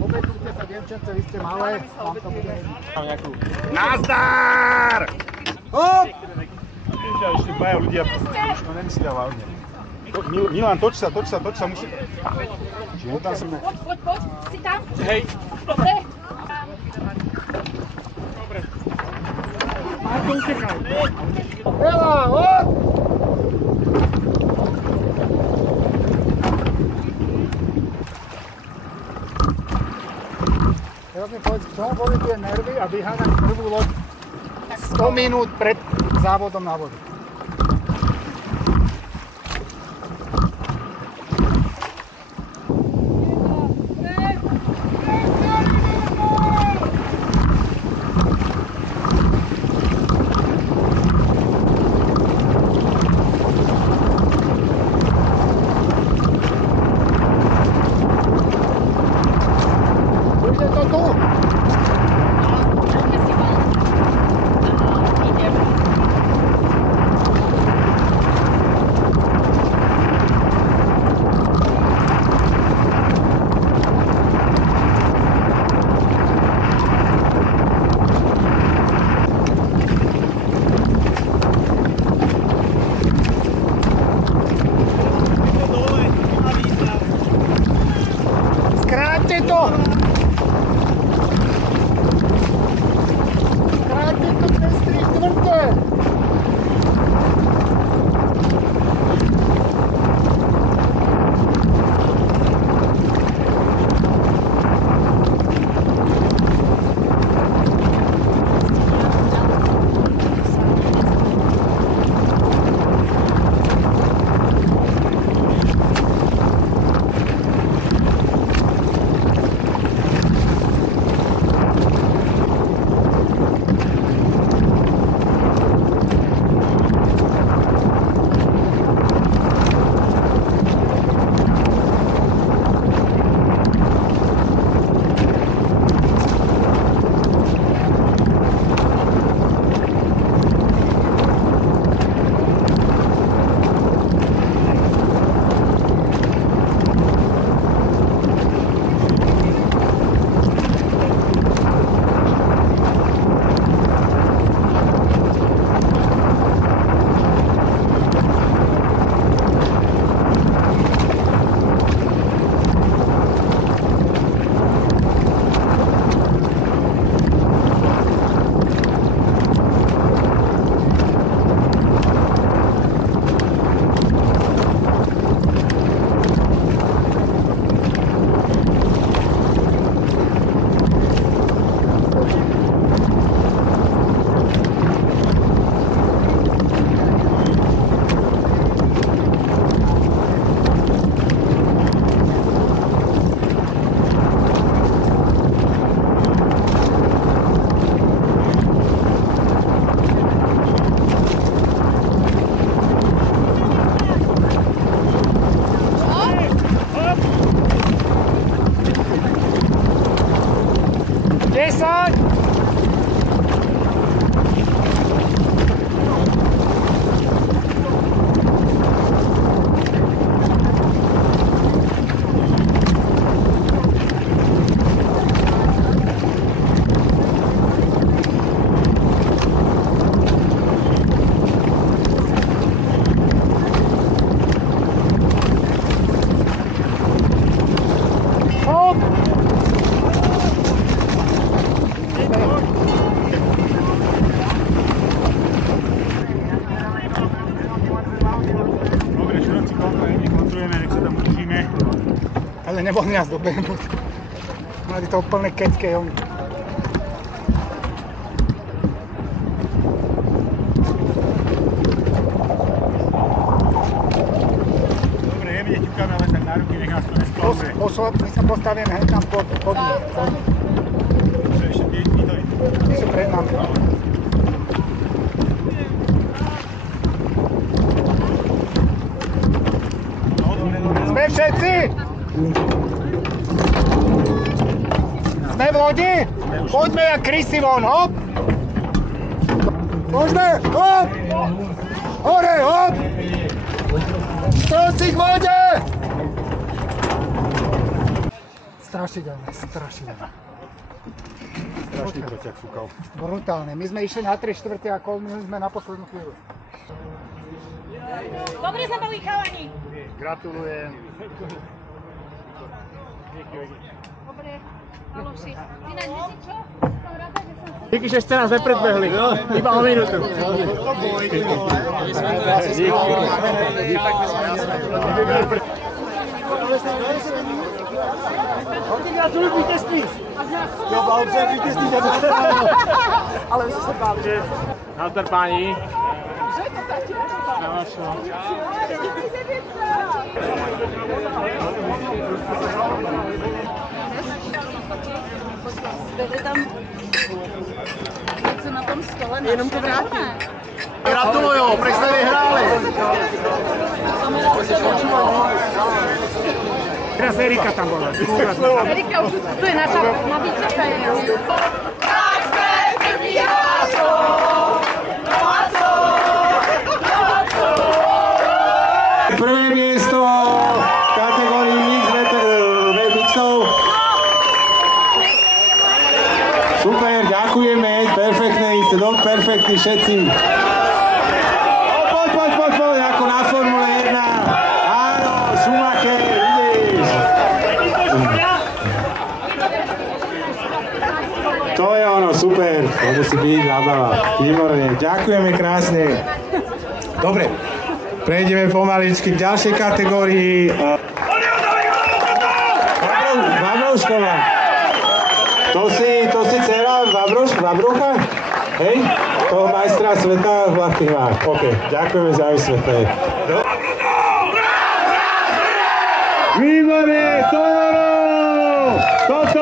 Obetujte sa, dievčence, vy ste malé. Nazdar! Hop! Ešte dvaja ľudia, už to nemyslia vážne. Milan, toč sa, musí... Poď, si tam? Hej. Dobre. Marko, utekaj. Veľa, hop! Teraz mi povedz, k čomu boli tie nervy a vyháňať prvú loď 100 minút pred závodom na vodu. Ale nemohli nás dobehnúť. Mali to úplne keďke. Dobre, jemne ťukáme, ale tak na ruky nech nás to nesklamuje. My sa postavíme hneď tam pod ním. Ešte tie dojde. Tí sú pred nami. Sme všetci! Sme v lodi? Poďme jak krysy von, hop! Môžeme, hop! Hore, hop! Strelci k vode! Strašidelné, strašidelné. Strašný protiak fúkal. Brutálne. My sme išli na 3/4 a kolmili sme na poslednú chvíľu. Dobre sa boli chalani. Gratulujem. Dobre, Aloši. Ináč, viete čo? Som rada, že som sa... Díky, že ste nás nepredbehli. Iba o minútu. Nazdar páni. Co na tom stole? Jenom to vrátí. Gratuluju, proč jste vyhráli? Teraz Erika tam bola. Erika, už tu je naša víťazka. Prvé miesto v kategórii mixov. Super, ďakujeme, perfektný, ste dosť perfektní všetci. Poď, ako na Formule 1. Áno, Schumacher, vidíš. To je ono, super, to musí byť zábava. Výborne, ďakujeme krásne. Dobre. Prejdeme pomaličky k ďalšej kategórii. Vabroušková. To si dcera Vabroucha? Hej? Toho majstra sveta v ľahkých váh. OK, ďakujeme za vysvetlenie. Výborne, to je ono! Toto